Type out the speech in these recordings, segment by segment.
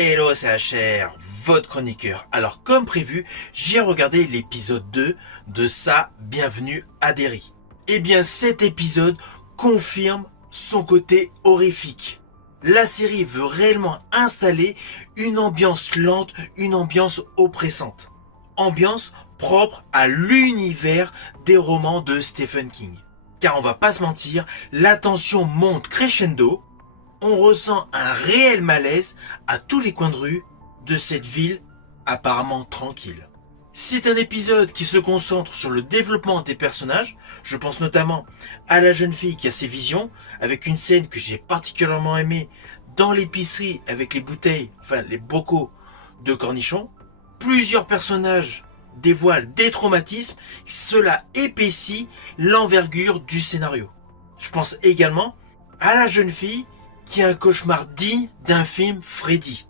Hello, c'est HR, votre chroniqueur. Alors, comme prévu, j'ai regardé l'épisode 2 de Ça, Bienvenue à Derry. Eh bien, cet épisode confirme son côté horrifique. La série veut réellement installer une ambiance lente, une ambiance oppressante. Ambiance propre à l'univers des romans de Stephen King. Car on va pas se mentir, la tension monte crescendo. On ressent un réel malaise à tous les coins de rue de cette ville apparemment tranquille. C'est un épisode qui se concentre sur le développement des personnages. Je pense notamment à la jeune fille qui a ses visions, avec une scène que j'ai particulièrement aimée dans l'épicerie avec les bouteilles, enfin les bocaux de cornichons. Plusieurs personnages dévoilent des traumatismes, cela épaissit l'envergure du scénario. Je pense également à la jeune fille qui a un cauchemar digne d'un film Freddy,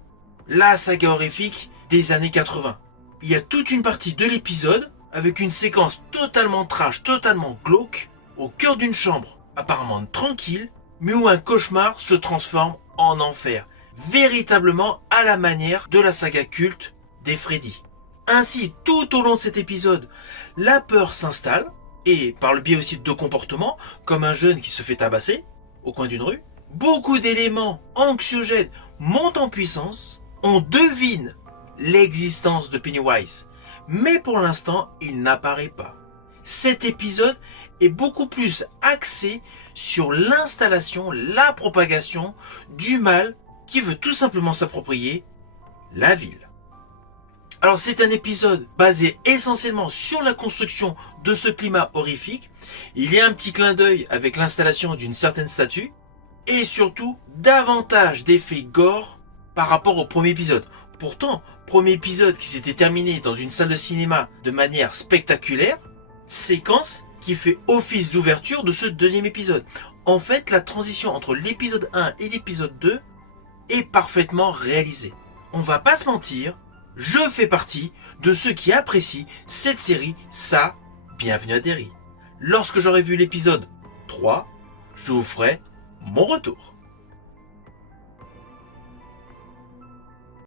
la saga horrifique des années 80. Il y a toute une partie de l'épisode avec une séquence totalement trash, totalement glauque, au cœur d'une chambre apparemment tranquille, mais où un cauchemar se transforme en enfer, véritablement à la manière de la saga culte des Freddy. Ainsi, tout au long de cet épisode, la peur s'installe, et par le biais aussi de comportements, comme un jeune qui se fait tabasser au coin d'une rue. Beaucoup d'éléments anxiogènes montent en puissance, on devine l'existence de Pennywise, mais pour l'instant, il n'apparaît pas. Cet épisode est beaucoup plus axé sur l'installation, la propagation du mal qui veut tout simplement s'approprier la ville. Alors c'est un épisode basé essentiellement sur la construction de ce climat horrifique. Il y a un petit clin d'œil avec l'installation d'une certaine statue et surtout davantage d'effets gore par rapport au premier épisode. Pourtant, premier épisode qui s'était terminé dans une salle de cinéma de manière spectaculaire, séquence qui fait office d'ouverture de ce deuxième épisode. En fait, la transition entre l'épisode 1 et l'épisode 2 est parfaitement réalisée. On va pas se mentir, je fais partie de ceux qui apprécient cette série, Ça, Bienvenue à Derry. Lorsque j'aurai vu l'épisode 3, je vous ferai mon retour.